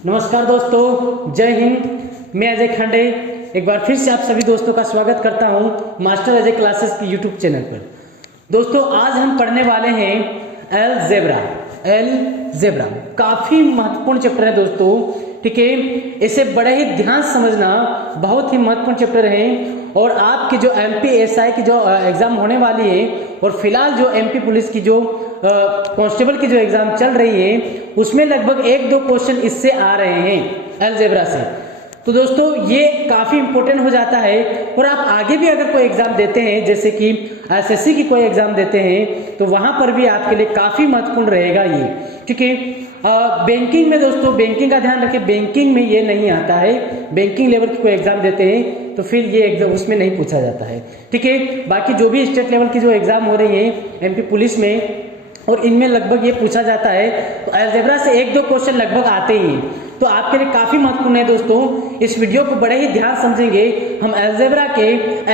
नमस्कार दोस्तों, जय हिंद। मैं अजय खंडे एक बार फिर से आप सभी दोस्तों का स्वागत करता हूं मास्टर अजय क्लासेस की यूट्यूब चैनल पर। दोस्तों, आज हम पढ़ने वाले हैं अलजेब्रा। काफी महत्वपूर्ण चैप्टर है दोस्तों, ठीक है। इसे बड़े ही ध्यान समझना, बहुत ही महत्वपूर्ण चैप्टर है। और आपकी जो एमपीएसआई की जो एग्जाम होने वाली है और फिलहाल जो एमपी पुलिस की जो कांस्टेबल की जो एग्जाम चल रही है उसमें लगभग 1-2 क्वेश्चन इससे आ रहे हैं अलजेब्रा से। तो दोस्तों, ये काफी इंपॉर्टेंट हो जाता है। और आप आगे भी अगर कोई एग्जाम देते हैं, जैसे कि एसएससी की कोई एग्जाम देते हैं, तो वहां पर भी आपके लिए काफी महत्वपूर्ण रहेगा ये, ठीक है। बैंकिंग में दोस्तों, बैंकिंग का ध्यान रखें, बैंकिंग में ये नहीं आता है। बैंकिंग लेवल की कोई एग्जाम देते हैं तो फिर ये एग्जाम उसमें नहीं पूछा जाता है, ठीक है। बाकी जो भी स्टेट लेवल की जो एग्जाम हो रही है एमपी पुलिस में, और इनमें लगभग ये पूछा जाता है। तो अलजेब्रा से 1-2 क्वेश्चन लगभग आते ही हैं, तो आपके लिए काफी महत्वपूर्ण है दोस्तों। इस वीडियो को बड़े ही ध्यान समझेंगे। हम अलजेब्रा के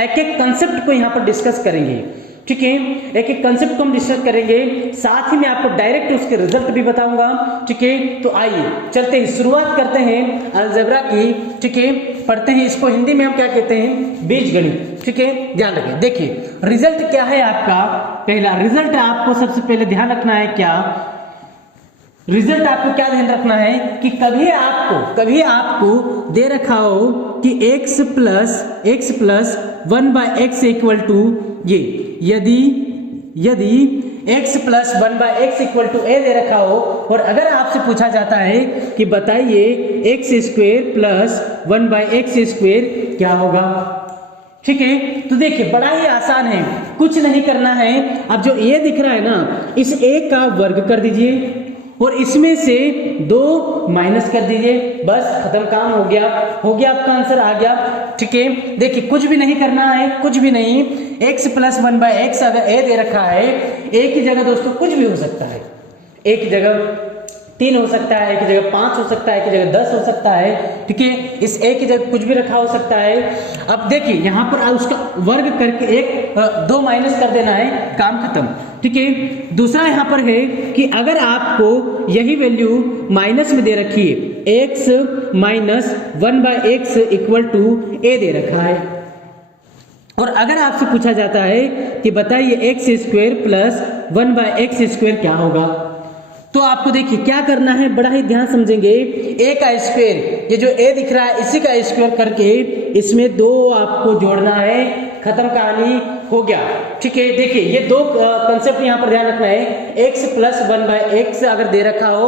एक-एक कंसेप्ट को यहाँ पर डिस्कस करेंगे, ठीक है। एक-एक कंसेप्ट को हम डिस्कस करेंगे, साथ ही मैं आपको डायरेक्ट उसके रिजल्ट भी बताऊंगा, ठीक है। तो आइए चलते हैं, शुरुआत करते हैं अलजेब्रा की, ठीक है। पढ़ते हैं इसको, हिंदी में हम क्या कहते हैं, बीजगणित, ठीक है। ध्यान रखें, देखिए रिजल्ट क्या है आपका। पहला रिजल्ट आपको सबसे पहले ध्यान रखना है, क्या रिजल्ट आपको क्या ध्यान रखना है कि कभी आपको दे रखा हो कि x plus 1/x equal to ये, यदि x plus 1/x equal to a दे रखा हो, और अगर आपसे पूछा जाता है कि बताइए x² प्लस 1/x² क्या होगा, ठीक है। तो देखिए बड़ा ही आसान है, कुछ नहीं करना है। अब जो a दिख रहा है ना, इस a का वर्ग कर दीजिए और इसमें से 2 माइनस कर दीजिए, बस खत्म, काम हो गया आपका आंसर आ गया, ठीक है। देखिए कुछ भी नहीं करना है, कुछ भी नहीं। x प्लस 1/x अगर a दे रखा है, a की जगह दोस्तों कुछ भी हो सकता है। a की जगह 3 हो सकता है, एक की जगह 5 हो सकता है, एक की जगह 10 हो सकता है, ठीक है। इस a की जगह कुछ भी रखा हो सकता है। अब देखिए यहाँ पर उसका वर्ग करके 2 माइनस कर देना है, काम खत्म, ठीक है। दूसरा यहाँ पर है कि अगर आपको यही वैल्यू माइनस में दे रखी है, x minus 1/x equal to a दे रखा है, और अगर आपसे पूछा जाता है कि बताइए x² प्लस 1/x² क्या होगा, तो आपको देखिए क्या करना है, बड़ा ही ध्यान समझेंगे। a का स्क्वायर, ये जो a दिख रहा है इसी का स्क्वायर करके इसमें 2 आपको जोड़ना है, खत्म, कहानी हो गया, ठीक है। देखिए ये 2 कंसेप्ट यहाँ पर ध्यान रखना है। x प्लस 1/x अगर दे रखा हो,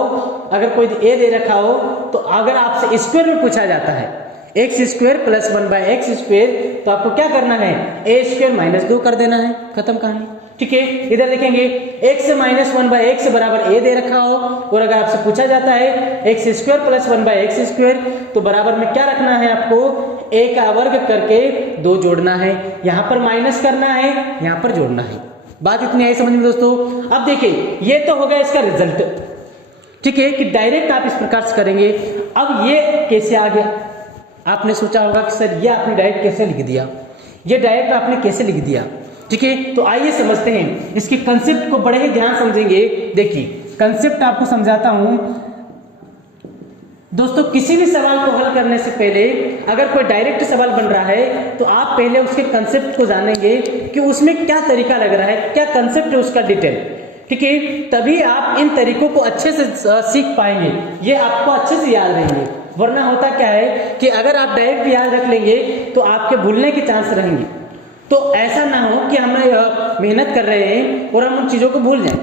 अगर कोई a दे रखा हो, तो अगर आपसे स्क्वायर में पूछा जाता है x² प्लस 1/x², तो आपको क्या करना है, a² माइनस 2 कर देना है, खत्म कहानी, ठीक है। इधर देखेंगे x माइनस 1/x बराबर a दे रखा हो, और अगर आपसे पूछा जाता है x² प्लस 1/x², तो बराबर में क्या रखना है, आपको a का वर्ग करके 2 जोड़ना है, यहाँ पर माइनस करना है, यहाँ पर जोड़ना है। बात इतनी आई समझ में दोस्तों। अब देखिए ये तो हो गया इसका रिजल्ट, ठीक है, कि डायरेक्ट आप इस प्रकार से करेंगे। अब ये कैसे आ गया, आपने सोचा होगा कि सर ये आपने डायरेक्ट कैसे लिख दिया, ये डायरेक्ट आपने कैसे लिख दिया, ठीक है। तो आइए समझते हैं, इसके कंसेप्ट को बड़े ही ध्यान समझेंगे। देखिए कंसेप्ट आपको समझाता हूं दोस्तों। किसी भी सवाल को हल करने से पहले अगर कोई डायरेक्ट सवाल बन रहा है, तो आप पहले उसके कंसेप्ट को जानेंगे कि उसमें क्या तरीका लग रहा है, क्या कंसेप्ट है उसका डिटेल, ठीक है। तभी आप इन तरीकों को अच्छे से सीख पाएंगे, ये आपको अच्छे से याद रहेंगे। वरना होता क्या है कि अगर आप डायरेक्ट याद रख लेंगे तो आपके भूलने के चांस रहेंगे। तो ऐसा ना हो कि हम मेहनत कर रहे हैं और हम उन चीज़ों को भूल जाएं।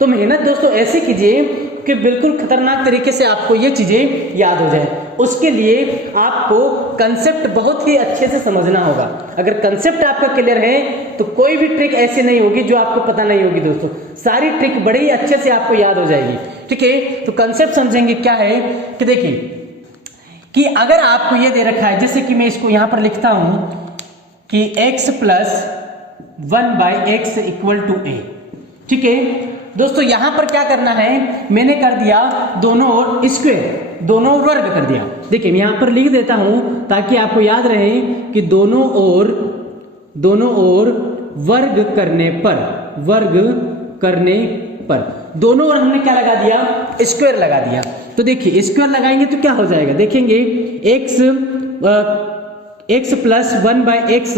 तो मेहनत दोस्तों ऐसे कीजिए कि बिल्कुल खतरनाक तरीके से आपको ये चीज़ें याद हो जाए। उसके लिए आपको कंसेप्ट बहुत ही अच्छे से समझना होगा। अगर कंसेप्ट आपका क्लियर है तो कोई भी ट्रिक ऐसी नहीं होगी जो आपको पता नहीं होगी दोस्तों, सारी ट्रिक बड़े ही अच्छे से आपको याद हो जाएगी, ठीक है। तो कंसेप्ट समझेंगे क्या है कि देखिए कि अगर आपको ये दे रखा है, जैसे कि मैं इसको यहाँ पर लिखता हूँ कि x plus 1/x equal to a, ठीक है। दोस्तों यहां पर क्या करना है, मैंने कर दिया दोनों ओर स्क्वायर, दोनों ओर वर्ग कर दिया। देखिए मैं यहां पर लिख देता हूं ताकि आपको याद रहे कि दोनों ओर वर्ग करने पर दोनों ओर हमने क्या लगा दिया, स्क्वायर लगा दिया। तो देखिए स्क्वायर लगाएंगे तो क्या हो जाएगा, देखेंगे x प्लस 1/x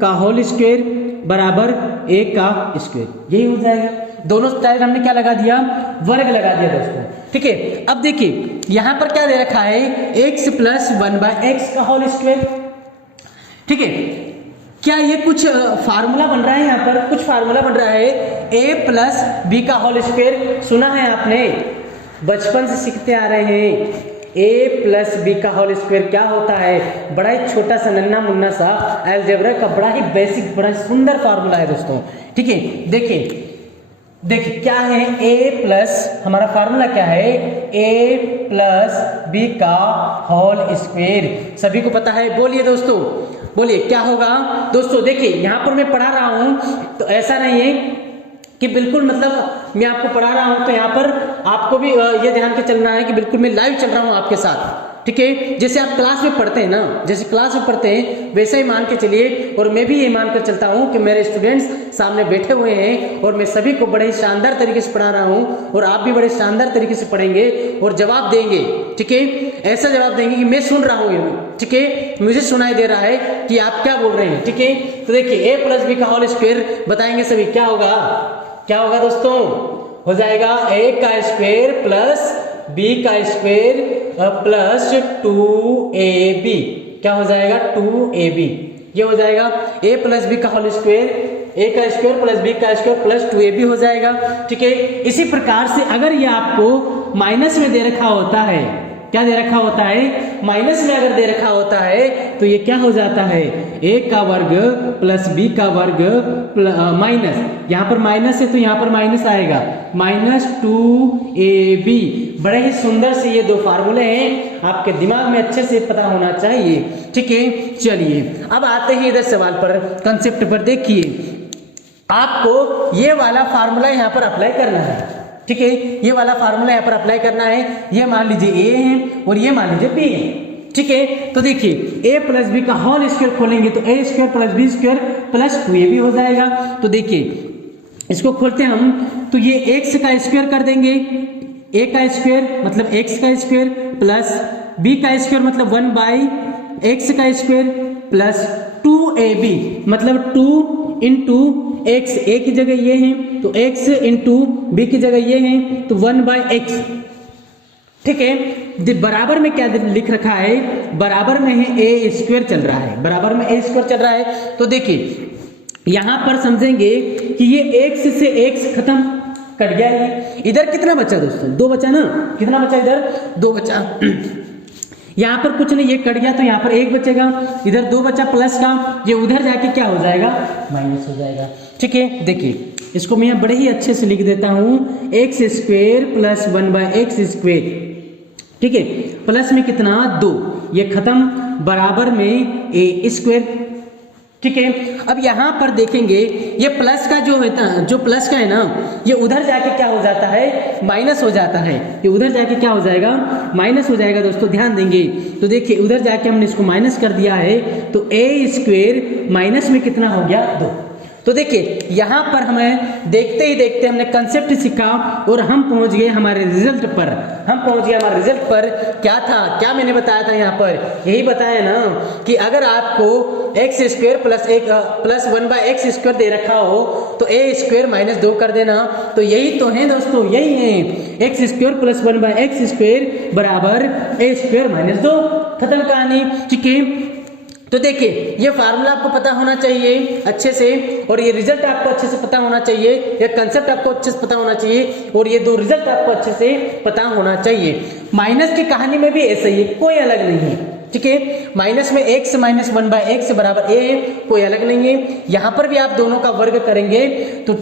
का होल स्क्वायर बराबर a का स्क्वायर, यही हो जाएगा। दोनों साइड हमने क्या लगा दिया, वर्ग लगा दिया दोस्तों। ठीक है, अब देखिए यहां पर क्या दे रखा है, x प्लस 1/x का होल स्क्वायर। ठीक है, क्या ये कुछ फार्मूला बन रहा है, यहाँ पर कुछ फार्मूला बन रहा है, a प्लस बी का होल स्क्वायर। सुना है आपने, बचपन से सीखते आ रहे हैं, a प्लस बी का होल स्क्वायर क्या होता है, बड़ा ही छोटा सा नन्ना मुन्ना सा अलजेब्रा का बड़ा ही बेसिक बड़ा ही सुंदर फार्मूला है दोस्तों। ठीक है, देखिए क्या है, a प्लस, हमारा फार्मूला क्या है, a प्लस बी का होल स्क्वायर। सभी को पता है, बोलिए दोस्तों, बोलिए क्या होगा दोस्तों। देखिए यहाँ पर मैं पढ़ा रहा हूं तो ऐसा नहीं है कि बिल्कुल मतलब मैं आपको पढ़ा रहा हूं तो यहाँ पर आपको भी ये ध्यान के चलना है कि बिल्कुल मैं लाइव चल रहा हूं आपके साथ। ठीक है, जैसे आप क्लास में पढ़ते हैं ना, जैसे क्लास में पढ़ते हैं वैसा ही मान के चलिए, और मैं भी ये मान कर चलता हूं कि मेरे स्टूडेंट्स सामने बैठे हुए हैं और मैं सभी को बड़े ही शानदार तरीके से पढ़ा रहा हूं, और आप भी बड़े शानदार तरीके से पढ़ेंगे और जवाब देंगे। ठीक है, ऐसा जवाब देंगे कि मैं सुन रहा हूँ, ठीक है, मुझे सुनाई दे रहा है कि आप क्या बोल रहे हैं। ठीक है, तो देखिए a प्लस बी का होल स्क्वायर बताएंगे सभी, क्या होगा, क्या होगा दोस्तों, हो जाएगा a का स्क्वायर प्लस b का स्क्वायर प्लस 2ab, क्या हो जाएगा 2ab, ये हो जाएगा a प्लस बी का होल स्क्वायर, a का स्क्वायर प्लस b का स्क्वायर प्लस 2ab हो जाएगा। ठीक है, इसी प्रकार से अगर ये आपको माइनस में दे रखा होता है, क्या दे रखा होता है, माइनस में अगर दे रखा होता है तो ये क्या हो जाता है, a का वर्ग प्लस b का वर्ग माइनस, यहाँ पर माइनस है तो यहाँ पर माइनस आएगा, माइनस 2ab। बड़े ही सुंदर से ये दो फार्मूले हैं, आपके दिमाग में अच्छे से पता होना चाहिए। ठीक है, चलिए अब आते हैं इधर सवाल पर, कंसेप्ट पर। देखिए आपको ये वाला फार्मूला यहाँ पर अप्लाई करना है। ठीक है, ये वाला फार्मूला यहाँ पर अप्लाई करना है, ये मान लीजिए a है और ये मान लीजिए b है। ठीक है, तो देखिए a प्लस बी का होल स्क्वायर खोलेंगे तो a square plus B square plus 2ab हो जाएगा। तो देखिए इसको खोलते हैं हम, तो ये x का स्क्वायर कर देंगे, a का स्क्वायर मतलब x का स्क्वायर प्लस b का स्क्वायर मतलब 1/x का स्क्वायर प्लस 2ab मतलब 2 इंटू x, a की जगह ये है तो x इंटू बी की जगह ये है तो 1/x। ठीक है, बराबर में क्या लिख रखा है, बराबर में है a स्क्वायर चल रहा है, बराबर में a स्क्वायर चल रहा है। तो देखिए यहां पर समझेंगे कि ये x से x खत्म, कट गया। ये इधर कितना बचा दोस्तों, 2 बचा ना, कितना बचा इधर, 2 बचा। यहाँ पर कुछ नहीं, ये कट गया तो यहाँ पर 1 बचेगा, इधर 2 बचा प्लस का, ये उधर जाके क्या हो जाएगा, माइनस हो जाएगा। ठीक है, देखिए इसको मैं बड़े ही अच्छे से लिख देता हूँ, x square plus 1/x square. ठीक है, प्लस में कितना 2, ये खत्म, बराबर में a स्क्वायर। ठीक है, अब यहाँ पर देखेंगे ये प्लस का जो है, जो प्लस का है ना, ये उधर जाके क्या हो जाता है, माइनस हो जाता है, ये उधर जाके क्या हो जाएगा, माइनस हो जाएगा। दोस्तों ध्यान देंगे तो देखिए उधर जाके हमने इसको माइनस कर दिया है तो a स्क्वायर माइनस में कितना हो गया 2। तो देखिए यहाँ पर हमें देखते ही देखते हमने कंसेप्ट सीखा और हम पहुंच गए हमारे रिजल्ट पर, हम पहुंच गए हमारे रिजल्ट पर। क्या था, क्या मैंने बताया था यहाँ पर, यही बताया ना कि अगर आपको x square plus 1/x square दे रखा हो तो a स्क्वायर माइनस 2 कर देना। तो यही तो है दोस्तों, यही है, x square plus 1/x square बराबर a स्क्वायर माइनस 2, खत्म कहानी। ठीक है, तो देखिए ये फार्मूला आपको पता होना चाहिए अच्छे से, और ये रिजल्ट आपको अच्छे से पता होना चाहिए, ये कंसेप्ट आपको अच्छे से पता होना चाहिए, और ये 2 रिजल्ट आपको अच्छे से पता होना चाहिए। माइनस की कहानी में भी ऐसा ही है, कोई अलग नहीं है। ठीक है, माइनस में x माइनस 1/x बराबर a है, कोई अलग नहीं है। यहाँ पर भी आप दोनों का वर्ग करेंगे तो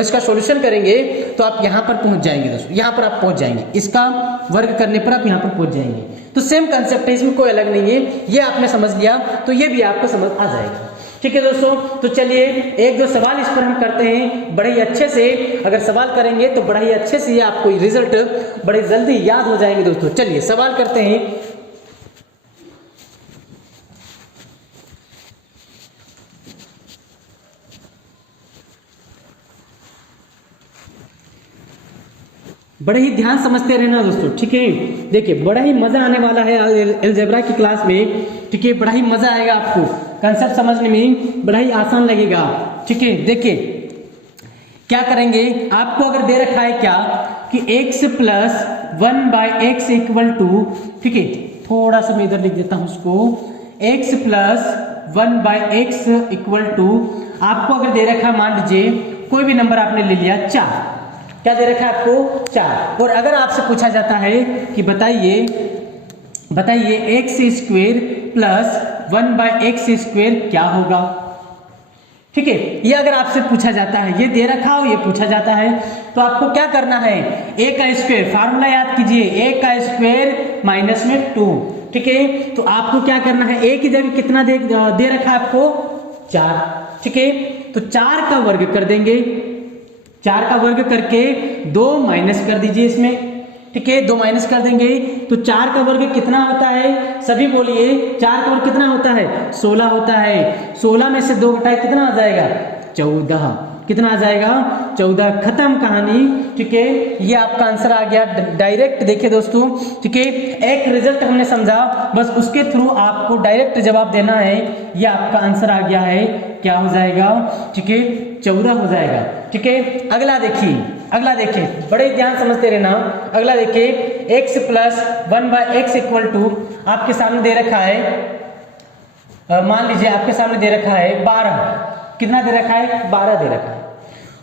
इसका सॉल्यूशन करेंगे तो आप यहाँ पर पहुंच जाएंगे दोस्तों, यहाँ पर आप पहुंच जाएंगे, इसका वर्ग करने पर आप यहाँ पर पहुंच जाएंगे। तो सेम कंसेप्ट है, इसमें कोई अलग नहीं है, ये आपने समझ लिया तो ये भी आपको समझ आ जाएगा। ठीक है दोस्तों, तो चलिए 1-2 सवाल इस पर हम करते हैं बड़े ही अच्छे से। अगर सवाल करेंगे तो बड़ा ही अच्छे से आपको रिजल्ट बड़े जल्दी याद हो जाएंगे दोस्तों। चलिए सवाल करते हैं। बड़े ही ध्यान समझते रहना दोस्तों, ठीक है। देखिए बड़ा ही मजा आने वाला है अलजेब्रा की क्लास में, ठीक है। बड़ा ही मजा आएगा आपको, कंसेप्ट समझने में बड़ा ही आसान लगेगा, ठीक है। देखिए क्या करेंगे, आपको अगर दे रखा है क्या कि x plus 1/x equal to, ठीक है, थोड़ा सा मैं इधर लिख देता हूं उसको, x plus 1/x equal to, आपको अगर दे रखा है मान लीजिए कोई भी नंबर आपने ले लिया 4, क्या दे रखा है आपको 4, और अगर आपसे पूछा जाता है कि बताइए x square plus 1/x square क्या होगा, ठीक है। ये अगर आपसे पूछा जाता है, ये दे रखा हो, ये पूछा जाता है, तो आपको क्या करना है, a का स्क्वायर, फार्मूला याद कीजिए, a का स्क्वायर माइनस में 2, ठीक है। तो आपको क्या करना है, a की जगह कितना दे रखा है आपको 4, ठीक है। तो 4 का वर्ग कर देंगे, 4 का वर्ग करके 2 माइनस कर दीजिए इसमें, ठीक है। 2 माइनस कर देंगे तो 4 का वर्ग कितना होता है, सभी बोलिए, 4 का वर्ग कितना होता है 16 होता है। 16 में से 2 घटाए कितना आ जाएगा 14, कितना आ जाएगा 14, खत्म कहानी, ठीक है। ये आपका आंसर आ गया डायरेक्ट। देखिए दोस्तों, ठीक है, एक रिजल्ट हमने समझा, बस उसके थ्रू आपको डायरेक्ट जवाब देना है। ये आपका आंसर आ गया है, क्या हो जाएगा, ठीक है, 14 हो जाएगा, ठीक है। अगला देखिए, बड़े ध्यान समझते रहना। अगला देखिए, x plus 1/x equal to, आपके सामने दे रखा है, मान लीजिए आपके सामने दे रखा है 12, कितना दे रखा है 12 दे रखा है।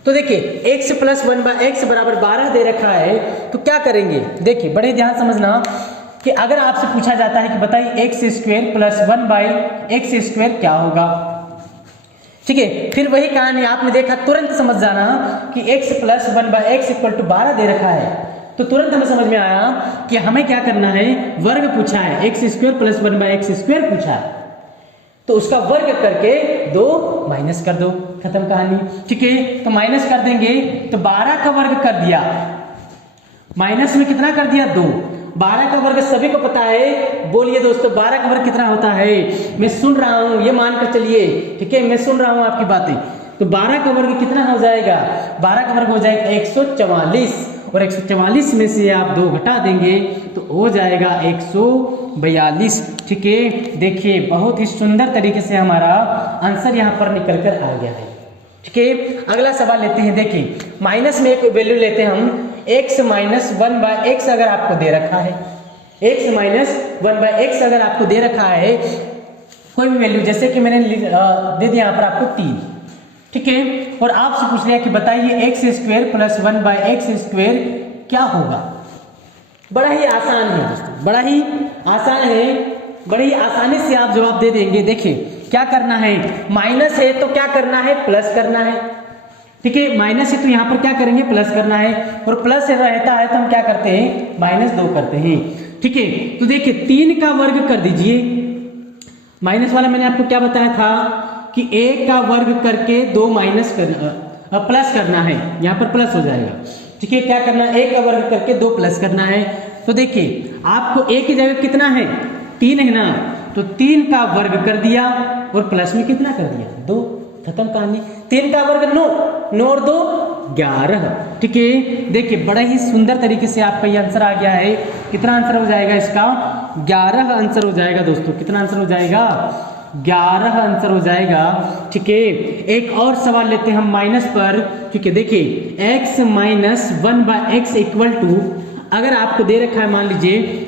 तो देखिए x प्लस 1/x बराबर 12 दे रखा है, तो क्या करेंगे, देखिए बड़े ध्यान समझना कि अगर आपसे पूछा जाता है कि बताइए x square plus 1/x square क्या होगा, ठीक है। फिर वही कहानी आपने देखा, तुरंत समझ जाना कि x plus 1/x equal to 12 दे रखा है, तो तुरंत हमें समझ में आया कि हमें क्या करना है, वर्ग पूछा है, x square plus 1/x square पूछा है, तो उसका वर्ग करके 2 माइनस कर दो, खत्म कहानी, ठीक है। तो माइनस कर देंगे तो 12 का वर्ग कर दिया, माइनस में कितना कर दिया 2, 12 का वर्ग सभी को पता है, बोलिए दोस्तों 12 का वर्ग कितना होता है, मैं सुन रहा हूं, ये मानकर चलिए, ठीक है, मैं सुन रहा हूं आपकी बातें। तो 12 का वर्ग कितना हो जाएगा, 12 का वर्ग हो जाएगा 144, और 144 में से आप 2 घटा देंगे तो हो जाएगा 142, ठीक है। देखिए बहुत ही सुंदर तरीके से हमारा आंसर यहाँ पर निकल कर आ गया है, ठीक है। अगला सवाल लेते हैं, देखिए माइनस में एक वैल्यू लेते हैं हम, x माइनस 1/x अगर आपको दे रखा है, x माइनस 1/x अगर आपको दे रखा है कोई भी वैल्यू, जैसे कि मैंने दे दिया यहाँ पर आपको 3, ठीक है, और आपसे पूछ लिया कि बताइए x square plus 1/x square क्या होगा। बड़ा ही आसान है दोस्तों, बड़ा ही आसान है, बड़ी आसानी से आप जवाब दे देंगे। देखिए क्या करना है, माइनस है तो क्या करना है, प्लस करना है, ठीक है। माइनस है तो यहाँ पर क्या करेंगे, प्लस करना है, और प्लस रहता है तो हम क्या करते हैं, -2 करते हैं, ठीक है। तो देखिए 3 का वर्ग कर दीजिए, माइनस वाला मैंने आपको क्या बताया था कि 1 का वर्ग करके 2 माइनस प्लस करना है, यहाँ पर प्लस हो जाएगा, ठीक है। क्या करना है, 1 का वर्ग करके 2 प्लस करना है। तो देखिए आपको 1 की जगह कितना है 3 है ना, तो 3 का वर्ग कर दिया और प्लस में कितना कर दिया 2, खत्म कहानी। 3 का वर्ग 9 और 2 11, ठीक है। देखिए बड़ा ही सुंदर तरीके से आपका ये आंसर आ गया है। कितना आंसर हो जाएगा इसका, 11 आंसर हो जाएगा दोस्तों। कितना आंसर हो जाएगा, 11 आंसर हो जाएगा, ठीक है। एक और सवाल लेते हैं हम माइनस पर, ठीक है। देखिए x minus 1/x equal to, अगर आपको दे रखा है मान लीजिए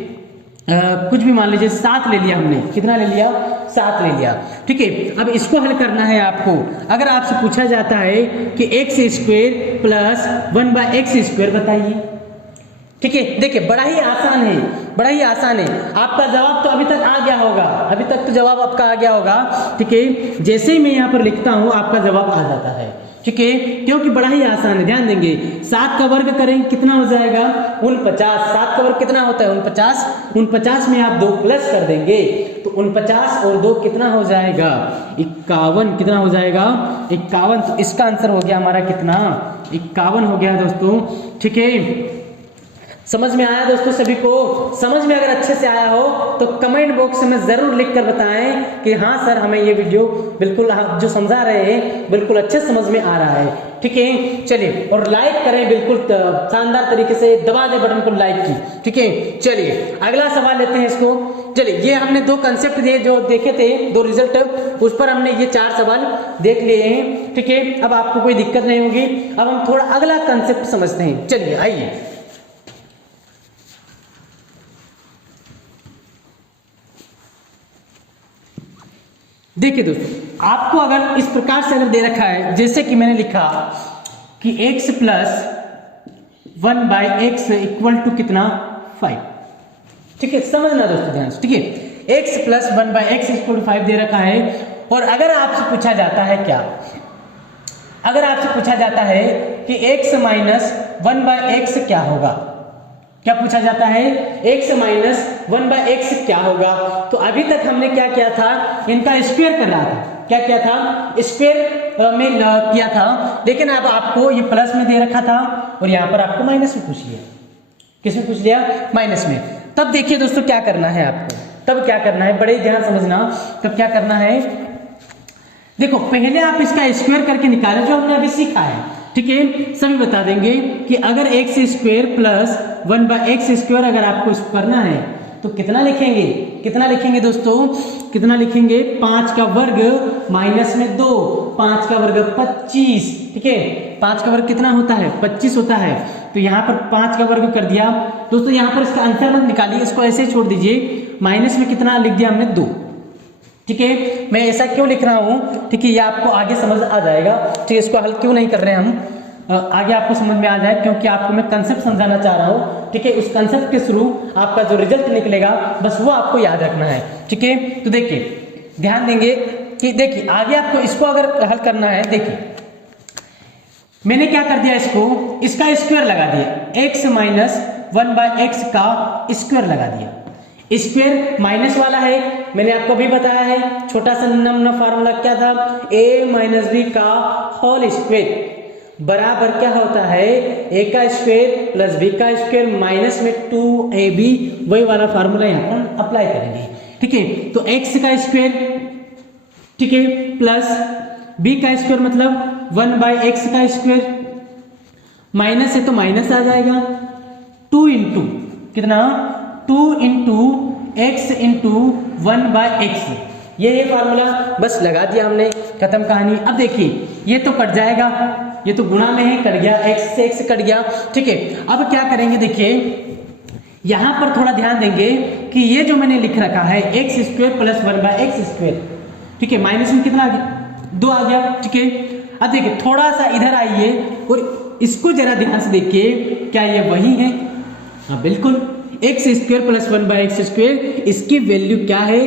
कुछ भी मान लीजिए 7 ले लिया हमने, कितना ले लिया 7 ले लिया, ठीक है। अब इसको हल करना है आपको। अगर आपसे पूछा जाता है कि x square plus 1/x square बताइए, ठीक है। देखिए बड़ा ही आसान है, बड़ा ही आसान है। आपका जवाब तो अभी तक आ गया होगा, अभी तक तो जवाब आपका आ गया होगा, ठीक है। जैसे ही मैं यहाँ पर लिखता हूँ आपका जवाब आ जाता है, ठीक है, क्योंकि बड़ा ही आसान है। ध्यान देंगे 7 का वर्ग करेंगे कितना हो जाएगा 49, 7 का वर्ग कितना होता है 49, 49 में आप 2 प्लस कर देंगे तो 49 और 2 कितना हो जाएगा 51, कितना हो जाएगा 51। तो इसका आंसर हो गया हमारा कितना 51 हो गया दोस्तों, ठीक है। समझ में आया दोस्तों सभी को? समझ में अगर अच्छे से आया हो तो कमेंट बॉक्स में जरूर लिख कर बताएं कि हाँ सर हमें ये वीडियो बिल्कुल आप जो समझा रहे हैं बिल्कुल अच्छे समझ में आ रहा है। ठीक है, चलिए और लाइक करें बिल्कुल शानदार तरीके से, दबा दें बटन को लाइक की। ठीक है, चलिए अगला सवाल लेते हैं इसको। चलिए ये हमने दो कंसेप्ट दिए जो देखे थे, दो रिजल्ट, उस पर हमने ये 4 सवाल देख लिए हैं। ठीक है, अब आपको कोई दिक्कत नहीं होगी। अब हम थोड़ा अगला कंसेप्ट समझते हैं। चलिए आइए, देखिए दोस्तों, आपको अगर इस प्रकार से अगर दे रखा है, जैसे कि मैंने लिखा कि x + 1/x इक्वल टू कितना 5। ठीक है, समझना दोस्तों ध्यान से। ठीक है, x + 1/x इक्वल टू 5 दे रखा है। और अगर आपसे पूछा जाता है क्या, अगर आपसे पूछा जाता है कि x - 1/x क्या होगा, क्या पूछा जाता है, x - 1/x क्या होगा, तो अभी तक हमने क्या किया था, इनका स्क्वायर कर रहा था। क्या किया था, स्क्वायर में किया था। लेकिन अब आपको ये प्लस में दे रखा था और यहाँ पर आपको माइनस में पूछ लिया। किस में पूछ लिया, माइनस में। तब देखिए दोस्तों क्या करना है आपको, तब क्या करना है, बड़े ध्यान समझना। तब क्या करना है, देखो पहले आप इसका स्क्वायर करके निकालें जो हमने अभी सीखा है। ठीक है, सभी बता देंगे कि अगर x² + 1/x² अगर आपको इसको करना है तो कितना लिखेंगे, कितना लिखेंगे दोस्तों, कितना लिखेंगे, 5 का वर्ग माइनस में 2, 5 का वर्ग 25। ठीक है, 5 का वर्ग कितना होता है, 25 होता है। तो यहाँ पर 5 का वर्ग कर दिया दोस्तों। यहाँ पर इसका आंसर मत निकालिए, इसको ऐसे ही छोड़ दीजिए। माइनस में कितना लिख दिया हमने, 2। ठीक है, मैं ऐसा क्यों लिख रहा हूँ, ठीक है, ये आपको आगे समझ आ जाएगा। ठीक है, इसको हल क्यों नहीं कर रहे हैं हम, आगे आपको समझ में आ जाए, क्योंकि आपको मैं कंसेप्ट समझाना चाह रहा हूँ। ठीक है, उस कंसेप्ट के थ्रू आपका जो रिजल्ट निकलेगा बस वो आपको याद रखना है। ठीक है, तो देखिए ध्यान देंगे कि देखिए आगे आपको इसको अगर हल करना है, देखिए मैंने क्या कर दिया, इसको इसका स्क्वायर लगा दिया, x - 1/x का स्क्वायर लगा दिया। स्क्वायर माइनस वाला है, मैंने आपको अभी बताया है, छोटा सा नमूना फार्मूला क्या था, a - b का होल स्क्वायर बराबर क्या होता है, a का स्क्वायर प्लस b का स्क्वायर माइनस में 2ab, वही वाला फार्मूला यहाँ पर अप्लाई करेंगे। ठीक है, तो x का स्क्वायर, ठीक है, प्लस b का स्क्वायर मतलब 1/x का स्क्वायर, माइनस है तो माइनस आ जाएगा, 2 इंटू कितना, 2 इंटू x इंटू 1/x, ये फार्मूला बस लगा दिया हमने, खत्म कहानी। अब देखिए ये तो कट जाएगा, ये तो गुणा में है, कट गया, x से x कट गया। ठीक है, अब क्या करेंगे, देखिए यहां पर थोड़ा ध्यान देंगे कि ये जो मैंने लिख रखा है x² + 1/x², ठीक है, माइनस में कितना आ गया, 2 आ गया। ठीक है, अब देखिए थोड़ा सा इधर आइए और इसको जरा ध्यान से देखिए, क्या ये वही है, हाँ बिल्कुल, x² + 1/x², इसकी वैल्यू क्या है,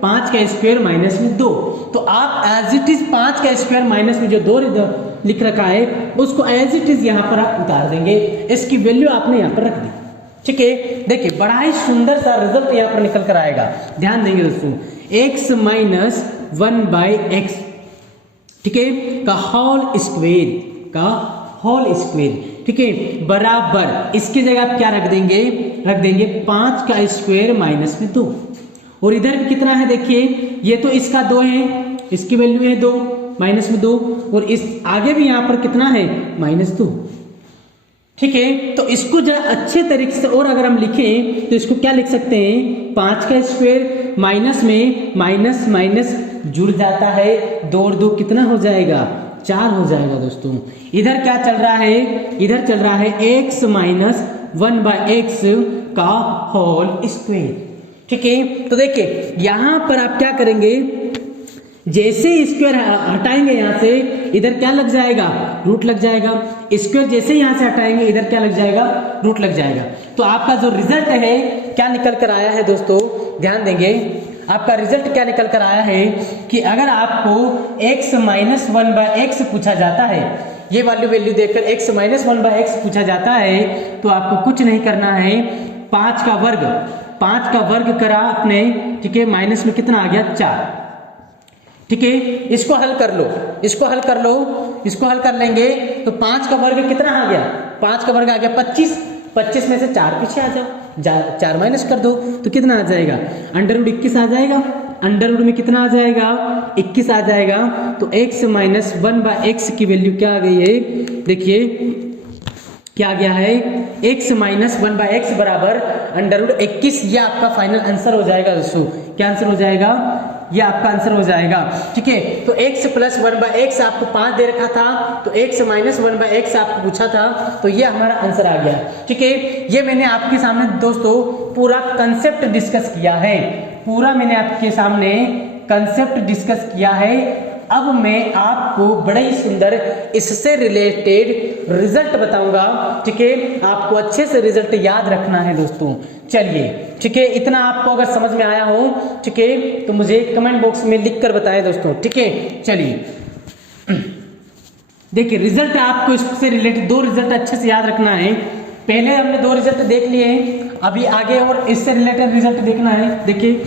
5 का स्क्वायर माइनस में 2। तो आप एज इट इज 5 का स्क्वायर माइनस में जो 2 लिख रखा है उसको एज इट इज यहाँ पर आप उतार देंगे, इसकी वैल्यू आपने यहाँ पर रख दी। ठीक है, देखिए बड़ा ही सुंदर सा रिजल्ट यहाँ पर निकल कर आएगा। ध्यान देंगे दोस्तों, x - 1/x, ठीक है, का होल स्क्वायर, ठीक है, बराबर इसकी जगह आप क्या रख देंगे, रख देंगे 5 का स्क्वायर माइनस में 2। और इधर भी कितना है, देखिए ये तो इसका 2 है, इसकी वैल्यू है 2 माइनस में 2, और इस आगे भी यहाँ पर कितना है, -2। ठीक है, तो इसको जरा अच्छे तरीके से और अगर हम लिखें तो इसको क्या लिख सकते हैं, 5 का स्क्वायर माइनस में माइनस माइनस जुड़ जाता है, 2 और 2 कितना हो जाएगा, 4 हो जाएगा दोस्तों। इधर क्या चल रहा है, इधर चल रहा है x - 1/x का होल स्क्वायर। ठीक है, तो देखिए यहां पर आप क्या करेंगे, जैसे स्क्वायर हटाएंगे यहां से, इधर क्या लग जाएगा, रूट लग जाएगा। स्क्वायर जैसे यहां से हटाएंगे, इधर क्या लग जाएगा, रूट लग जाएगा। तो आपका जो रिजल्ट है क्या निकल कर आया है दोस्तों, ध्यान देंगे, आपका रिजल्ट क्या निकल कर आया है कि अगर आपको x - 1/x पूछा जाता है, ये वाली वैल्यू देखकर x - 1/x पूछा जाता है, तो आपको कुछ नहीं करना है, 5 का वर्ग करा आपने, ठीक है, माइनस में कितना आ गया, 4। ठीक है, इसको हल कर लो, इसको हल कर लो, इसको हल कर लेंगे तो 5 का वर्ग कितना आ गया, 5 का वर्ग आ गया 25, 25 में से 4 पीछे आ जाओ, 4 माइनस कर दो तो कितना आ जाएगा, अंडर रूट 21 आ जाएगा। अंडर रूट में कितना आ जाएगा, 21 आ जाएगा। तो x माइनस 1/x की वैल्यू क्या आ गई है, देखिए क्या आ गया है, x माइनस 1/x बराबर अंडर रूट 21। ये आपका फाइनल आंसर हो जाएगा दोस्तों। क्या आंसर हो जाएगा, ये आपका आंसर हो जाएगा। ठीक है, तो x प्लस 1/x आपको 5 दे रखा था, तो x माइनस 1/x आपको पूछा था, तो ये हमारा आंसर आ गया। ठीक है, ये मैंने आपके सामने दोस्तों पूरा कंसेप्ट डिस्कस किया है, पूरा मैंने आपके सामने कंसेप्ट डिस्कस किया है। अब मैं आपको बड़े ही सुंदर इससे रिलेटेड रिजल्ट बताऊंगा। ठीक है, आपको अच्छे से रिजल्ट याद रखना है दोस्तों। चलिए, ठीक है, इतना आपको अगर समझ में आया हो, ठीक है, तो मुझे कमेंट बॉक्स में लिख कर बताएं दोस्तों। ठीक है, चलिए देखिए रिजल्ट आपको इससे रिलेटेड 2 रिजल्ट अच्छे से याद रखना है। पहले हमने 2 रिजल्ट देख लिए हैं, अभी आगे और इससे रिलेटेड रिजल्ट देखना है। देखिए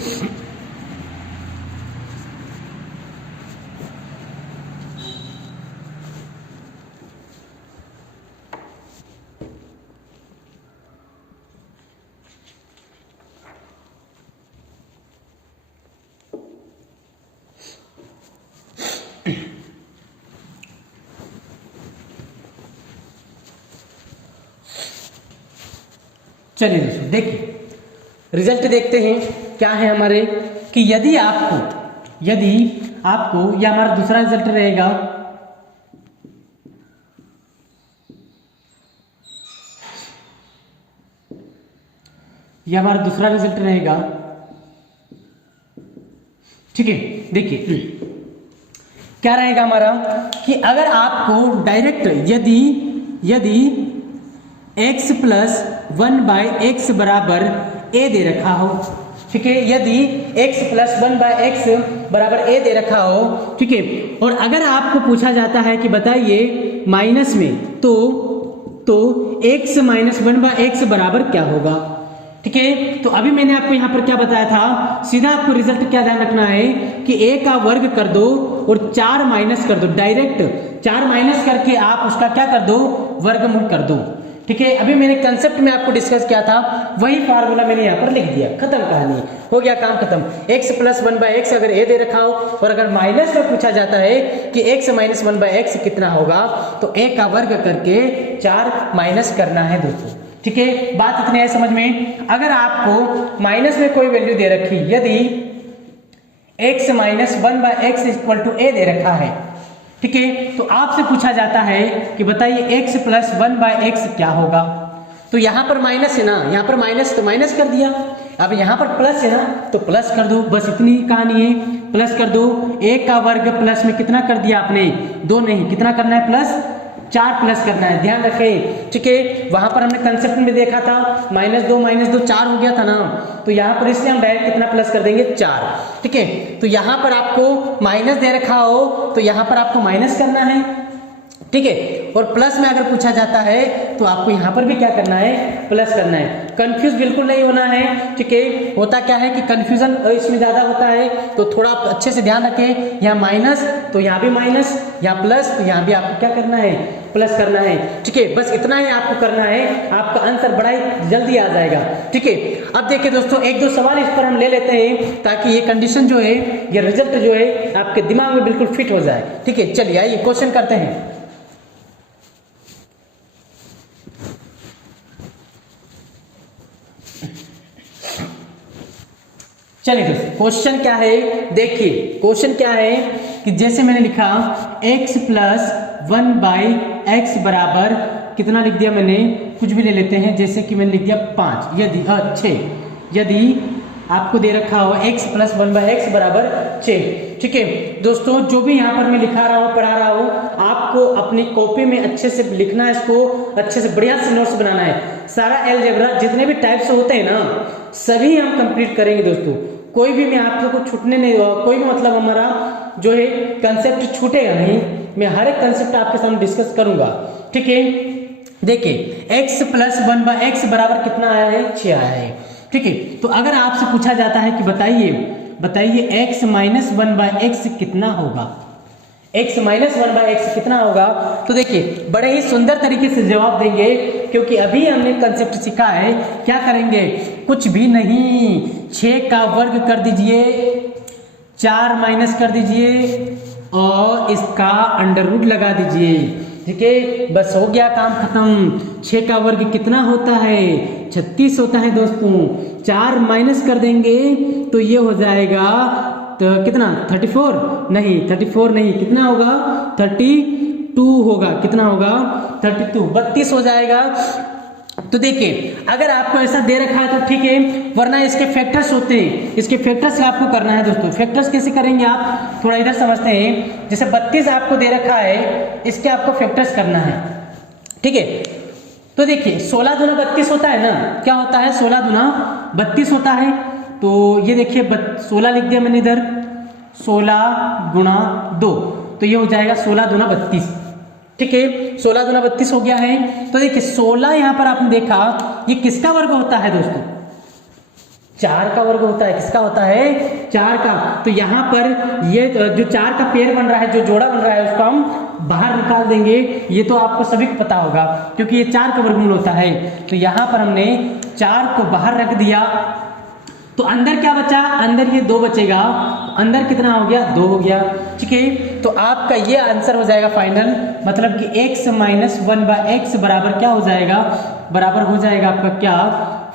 चलिए दोस्तों देखिए रिजल्ट देखते हैं क्या है हमारे, कि यदि आपको यह हमारा दूसरा रिजल्ट रहेगा, यह हमारा दूसरा रिजल्ट रहेगा। ठीक है, देखिए क्या रहेगा हमारा, कि अगर आपको डायरेक्ट यदि x प्लस 1/x बराबर a दे रखा हो, ठीक है, यदि x प्लस 1/x बराबर a दे रखा हो, ठीक है, और अगर आपको पूछा जाता है कि बताइए माइनस में, तो x माइनस 1/x बराबर क्या होगा। ठीक है, तो अभी मैंने आपको यहाँ पर क्या बताया था, सीधा आपको रिजल्ट क्या ध्यान रखना है कि a का वर्ग कर दो और 4 माइनस कर दो, डायरेक्ट 4 माइनस करके आप उसका क्या कर दो, वर्गमूल कर दो। ठीक है, अभी मैंने कंसेप्ट में आपको डिस्कस किया था, वही फार्मूला मैंने यहाँ पर लिख दिया, खत्म कहानी, हो गया काम खत्म। x प्लस 1/x अगर a दे रखा हो और अगर माइनस में पूछा जाता है कि x माइनस 1/x कितना होगा, तो a का वर्ग करके 4 माइनस करना है दोस्तों। ठीक है, बात इतनी है समझ में। अगर आपको माइनस में कोई वैल्यू दे रखी, यदि x minus 1/x equal to a दे रखा है, ठीक है, तो आपसे पूछा जाता है कि बताइए x प्लस 1/x क्या होगा। तो यहां पर माइनस है ना, यहां पर माइनस तो माइनस कर दिया, अब यहां पर प्लस है ना तो प्लस कर दो, बस इतनी कहानी है, प्लस कर दो। a का वर्ग प्लस में कितना कर दिया आपने, 2 नहीं, कितना करना है, प्लस 4 प्लस करना है, ध्यान रखें। ठीक है, वहां पर हमने कंसेप्ट में देखा था -2 4 हो गया था ना, तो यहाँ पर इसलिए हम डायरेक्ट कितना प्लस कर देंगे, 4। ठीक है, तो यहाँ पर आपको माइनस दे रखा हो तो यहाँ पर आपको माइनस करना है। ठीक है, और प्लस में अगर पूछा जाता है तो आपको यहाँ पर भी क्या करना है, प्लस करना है। कंफ्यूज बिल्कुल नहीं होना है। ठीक है, होता क्या है कि कंफ्यूजन इसमें ज्यादा होता है, तो थोड़ा अच्छे से ध्यान रखें, यहाँ माइनस तो यहाँ भी माइनस, यहाँ प्लस तो यहाँ भी आपको क्या करना है, प्लस करना है। ठीक है, बस इतना ही आपको करना है, आपका आंसर बड़ा ही जल्दी आ जाएगा। ठीक है, अब देखिए दोस्तों 1-2 सवाल इस पर हम ले लेते हैं, ताकि ये कंडीशन जो है, ये रिजल्ट जो है आपके दिमाग में बिल्कुल फिट हो जाए। ठीक है, चलिए आइए क्वेश्चन करते हैं। चलिए दोस्तों क्वेश्चन क्या है, देखिए क्वेश्चन क्या है कि जैसे मैंने लिखा x प्लस 1/x बराबर कितना लिख दिया मैंने, कुछ भी ले लेते हैं, जैसे कि मैंने लिख दिया 5, यदि 6, यदि आपको दे रखा हो x प्लस 1/x बराबर 6। ठीक है दोस्तों, जो भी यहाँ पर मैं लिखा रहा हूँ, पढ़ा रहा हूँ, आपको अपनी कॉपी में अच्छे से लिखना है, इसको अच्छे से बढ़िया से नोट्स बनाना है। सारा अलजेब्रा जितने भी टाइप्स होते हैं ना, सभी हम कंप्लीट करेंगे दोस्तों। कोई भी मैं आप लोग को छूटने नहीं, कोई भी मतलब हमारा जो है कंसेप्ट छूटेगा नहीं, मैं हर एक कंसेप्ट आपके सामने डिस्कस करूंगा। ठीक है, देखिए x प्लस 1/x बराबर कितना आया है, 6 आया है। ठीक है, तो अगर आपसे पूछा जाता है कि बताइए x माइनस 1/x कितना होगा, x माइनस 1/x कितना होगा, तो देखिए बड़े ही सुंदर तरीके से जवाब देंगे। क्योंकि अभी हमने कंसेप्ट सीखा है। क्या करेंगे, कुछ भी नहीं, 6 का वर्ग कर दीजिए, 4 माइनस कर दीजिए और इसका अंडर रूट लगा दीजिए। ठीक है, बस हो गया काम खत्म। 6 का वर्ग कितना होता है, 36 होता है दोस्तों। 4 माइनस कर देंगे तो ये हो जाएगा तो कितना 34 नहीं, 34 नहीं, कितना होगा 32 होगा। कितना होगा 32, 32 हो जाएगा। तो देखिए अगर आपको ऐसा दे रखा है तो ठीक है, वरना इसके फैक्टर्स होते हैं, इसके फैक्टर्स आपको करना है दोस्तों। फैक्टर्स कैसे करेंगे आप, थोड़ा इधर समझते हैं। जैसे 32 आपको दे रखा है, इसके आपको फैक्टर्स करना है। ठीक है, तो देखिए 16 दूना 32 होता है ना, क्या होता है 16 दूना 32 होता है। तो ये देखिए 16 लिख दिया मैंने इधर, 16 गुणा 2, तो ये हो जाएगा 16 दूना 32। ठीक है, 16 दूना 32 हो गया है। तो देखिए 16 यहाँ पर आपने देखा, ये किसका वर्ग होता है दोस्तों, 4 का वर्ग होता है। किसका होता है, 4 का। तो यहाँ पर ये जो 4 का पेयर बन रहा है, जो जोड़ा बन रहा है, उसको हम बाहर निकाल देंगे। ये तो आपको सभी को पता होगा क्योंकि ये 4 का वर्गमूल होता है। तो यहाँ पर हमने 4 को बाहर रख दिया, तो अंदर क्या बचा, अंदर ये 2 बचेगा। अंदर कितना हो गया, 2 हो गया। ठीक है, तो आपका ये आंसर हो जाएगा फाइनल, मतलब कि x माइनस 1/x बराबर क्या हो जाएगा, बराबर हो जाएगा आपका क्या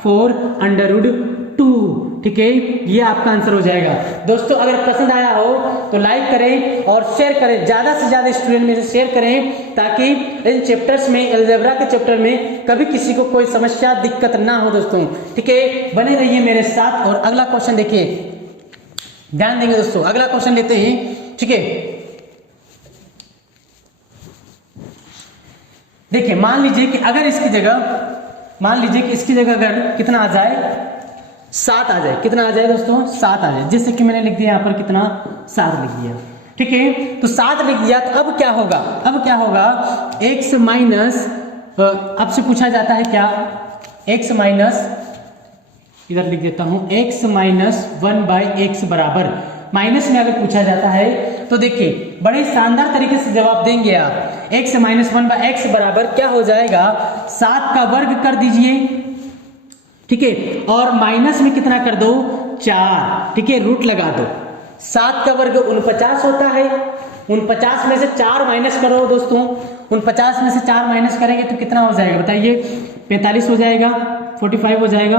4√2। ठीक है, ये आपका आंसर हो जाएगा। दोस्तों अगर पसंद आया हो तो लाइक करें और शेयर करें, ज्यादा से ज्यादा स्टूडेंट में शेयर करें, ताकि इन चैप्टर्स में, अलजेब्रा के चैप्टर में कभी किसी को कोई समस्या दिक्कत ना हो दोस्तों। ठीक है, बने रहिए मेरे साथ। और अगला क्वेश्चन देखिए, ध्यान देंगे दोस्तों, अगला क्वेश्चन लेते हैं। ठीक है, देखिए मान लीजिए कि अगर इसकी जगह, मान लीजिए कि इसकी जगह अगर कितना आ जाए, 7 आ जाए। कितना आ जाए दोस्तों, 7 आ जाए। जैसे कि मैंने लिख दिया यहाँ पर कितना, 7 लिख दिया। ठीक है, तो 7 लिख दिया, तो अब क्या होगा, अब क्या होगा, x माइनस, अब से पूछा जाता है क्या, x माइनस, इधर लिख देता हूं, x माइनस 1/x बराबर, माइनस में अगर पूछा जाता है तो देखिए बड़े शानदार तरीके से जवाब देंगे आप। x माइनस 1/x बराबर क्या हो जाएगा, 7 का वर्ग कर दीजिए। ठीक है, और माइनस में कितना कर दो, 4। ठीक है, रूट लगा दो। 7 का वर्ग 49 होता है। 49 में से 4 माइनस करो दोस्तों, 49 में से 4 माइनस करेंगे तो कितना हो जाएगा बताइए, 45 हो जाएगा, 45 हो जाएगा,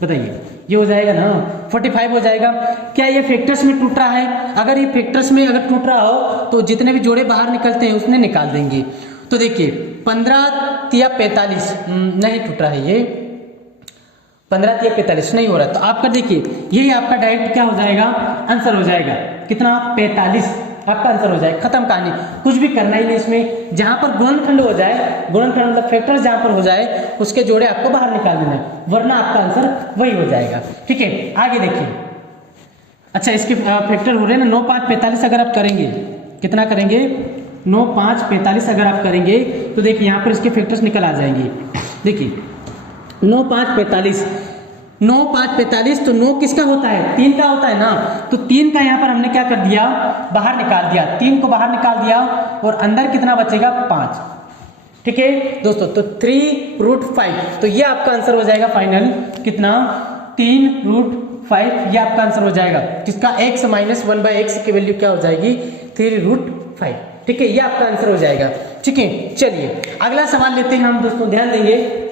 बताइए ये हो जाएगा ना, 45 हो जाएगा। क्या ये फैक्टर्स में टूट रहा है, अगर ये फैक्टर्स में अगर टूट रहा हो तो जितने भी जोड़े बाहर निकलते हैं उसने निकाल देंगे। तो देखिए 15 तिया 45 नहीं टूट रहा है, ये 15 तिया 45 नहीं हो रहा। तो आपका देखिए यही आपका डायरेक्ट क्या हो जाएगा, आंसर हो जाएगा, कितना 45 आपका आंसर हो जाए। खत्म कहानी, कुछ भी करना ही नहीं इसमें। जहां पर गुणनखंड हो जाए, गुणनखंड मतलब फैक्टर जहां पर हो जाए उसके जोड़े आपको बाहर निकाल देना है, वरना आपका आंसर वही हो जाएगा। ठीक है, आगे देखिए। अच्छा इसके फैक्टर हो रहे हैं ना, 9 5 45 अगर आप करेंगे, कितना करेंगे, 9 5 45 अगर आप करेंगे तो देखिए यहाँ पर इसके फैक्टर्स निकल आ जाएंगे। देखिए 9 5 45, 9 5 45, तो 9 किसका होता है, 3 का होता है ना। तो 3 का यहाँ पर हमने क्या कर दिया, बाहर निकाल दिया, 3 को बाहर निकाल दिया और अंदर कितना बचेगा, 5। ठीक है दोस्तों, तो 3√5, तो ये आपका आंसर हो जाएगा फाइनल, कितना 3√5, ये आपका आंसर हो जाएगा, जिसका x माइनस 1/x की वैल्यू क्या हो जाएगी, 3√5। ठीक है, ये आपका आंसर हो जाएगा। ठीक है, चलिए अगला सवाल लेते हैं हम दोस्तों, ध्यान देंगे।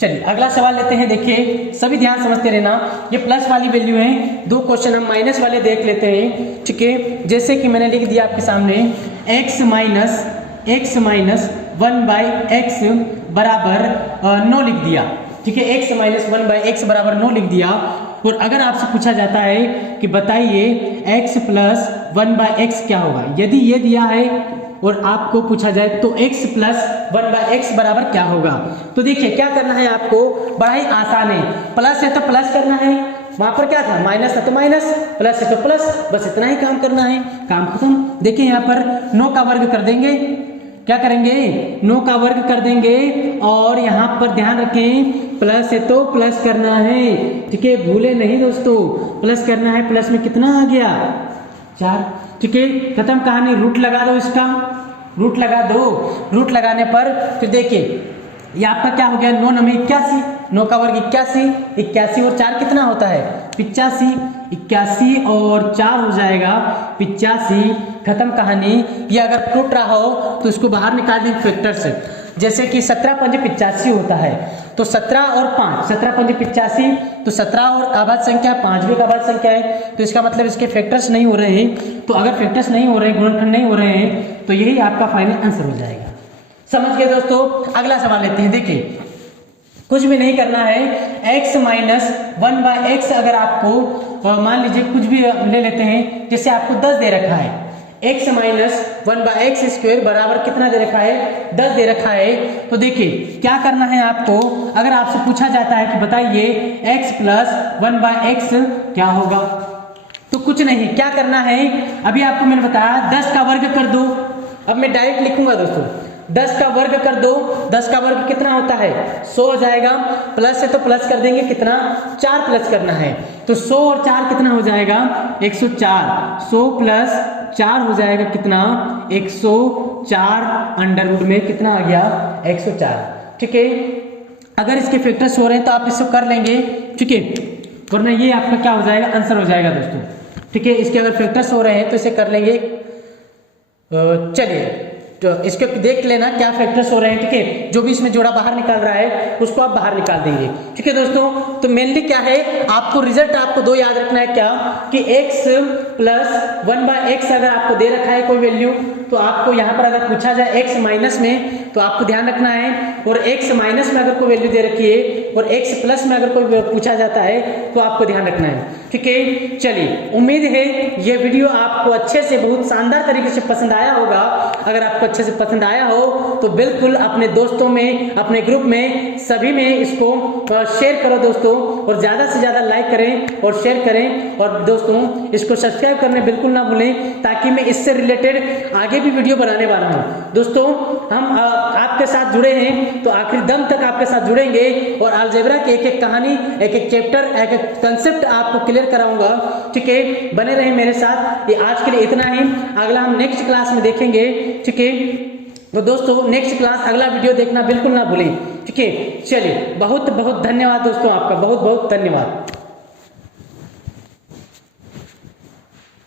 चलिए अगला सवाल लेते हैं। देखिए सभी ध्यान समझते रहना, ये प्लस वाली वैल्यू है, 2 क्वेश्चन हम माइनस वाले देख लेते हैं। ठीक है, जैसे कि मैंने लिख दिया आपके सामने, x माइनस 1/x बराबर 9 लिख दिया। ठीक है, x माइनस 1/x बराबर 9 लिख दिया। और अगर आपसे पूछा जाता है कि बताइए x प्लस 1/x क्या होगा, यदि ये दिया है और आपको पूछा जाए तो x प्लस 1/x बराबर क्या होगा, तो देखिए क्या करना है आपको, बड़ा ही आसान है। प्लस है तो प्लस करना है, वहां पर क्या था, माइनस है तो माइनस, प्लस है तो प्लस, बस इतना ही काम करना है, काम खत्म। देखिए यहाँ पर 9 का वर्ग कर देंगे, क्या करेंगे, 9 का वर्ग कर देंगे और यहाँ पर ध्यान रखें प्लस है तो प्लस करना है। ठीक है, भूले नहीं दोस्तों, प्लस करना है। प्लस में कितना आ गया, 4। ठीक है, खत्म कहानी। रूट लगा दो, इसका रूट लगा दो। रूट लगाने पर फिर देखिए ये आपका क्या हो गया, 9 नंबर 81, 9 का वर्ग 81, 81 और 4 कितना होता है 85, 81 और 4 हो जाएगा 85। खत्म कहानी। ये अगर टूट रहा हो तो इसको बाहर निकाल दें फैक्टर से, जैसे कि 17 पंजे 85 होता है, तो 17 और 5, 17 पंजे 85, तो 17 और आबाद संख्या 5 भी एक आबाद संख्या है, तो इसका मतलब इसके फैक्टर्स नहीं हो रहे हैं। तो अगर फैक्टर्स नहीं हो रहे हैं, गुणनखंड नहीं हो रहे हैं, तो यही आपका फाइनल आंसर हो जाएगा। समझ गए दोस्तों। अगला सवाल लेते हैं। देखिए कुछ भी नहीं करना है, x माइनस 1/x अगर आपको मान लीजिए कुछ भी ले लेते हैं, जैसे आपको 10 दे रखा है, x माइनस 1/x स्क्वायर बराबर कितना दे रखा है 10 दे रखा है। तो देखिए क्या करना है आपको, अगर आपसे पूछा जाता है कि बताइए x प्लस 1/x क्या होगा, तो कुछ नहीं, क्या करना है, अभी आपको मैंने बताया 10 का वर्ग कर दो। अब मैं डायरेक्ट लिखूंगा दोस्तों, 10 का वर्ग कर दो, 10 का वर्ग कितना होता है 100 हो जाएगा, प्लस है तो प्लस कर देंगे, कितना 4 प्लस करना है, तो 100 और 4 कितना हो जाएगा 104, 100 प्लस 4 हो जाएगा कितना 104, अंडर रूट में कितना आ गया 104। ठीक है, अगर इसके फैक्टर्स हो रहे हैं तो आप इसको कर लेंगे, ठीक है, वरना ये आपका क्या हो जाएगा आंसर हो जाएगा दोस्तों। ठीक है, इसके अगर फैक्टर्स हो रहे हैं तो इसे कर लेंगे। चलिए तो इसके देख लेना क्या फैक्टर्स हो रहे हैं। ठीक है, जो भी इसमें जोड़ा बाहर निकाल रहा है उसको आप बाहर निकाल देंगे। ठीक है दोस्तों, तो मेनली क्या है, आपको रिजल्ट आपको 2 याद रखना है, क्या कि x प्लस 1/x अगर आपको दे रखा है कोई वैल्यू, तो आपको यहाँ पर अगर पूछा जाए x माइनस में तो आपको ध्यान रखना है, और x माइनस में अगर कोई वैल्यू दे रखी है और x प्लस में अगर कोई पूछा जाता है तो आपको ध्यान रखना है। ठीक है, चलिए उम्मीद है ये वीडियो आपको अच्छे से बहुत शानदार तरीके से पसंद आया होगा। अगर आपको अच्छे से पसंद आया हो तो बिल्कुल अपने दोस्तों में, अपने ग्रुप में, सभी में इसको शेयर करो दोस्तों, और ज्यादा से ज्यादा लाइक करें और शेयर करें, और दोस्तों इसको सब्सक्राइब करने बिल्कुल ना भूलें, ताकि मैं इससे रिलेटेड आगे भी वीडियो बनाने वाला हूं। दोस्तों हम आपके साथ जुड़े हैं तो आखिरी दम तक आपके साथ जुड़ेंगे, और अलजेब्रा की एक एक कहानी, एक एक चैप्टर, एक एक कंसेप्ट आपको क्लियर कराऊंगा। ठीक है, बने रहें मेरे साथ। ये आज के लिए इतना ही, अगला हम नेक्स्ट क्लास में देखेंगे। ठीक है, तो दोस्तों नेक्स्ट क्लास अगला वीडियो देखना बिल्कुल ना भूलें। ठीक है, चलिए बहुत बहुत धन्यवाद दोस्तों, आपका बहुत बहुत धन्यवाद।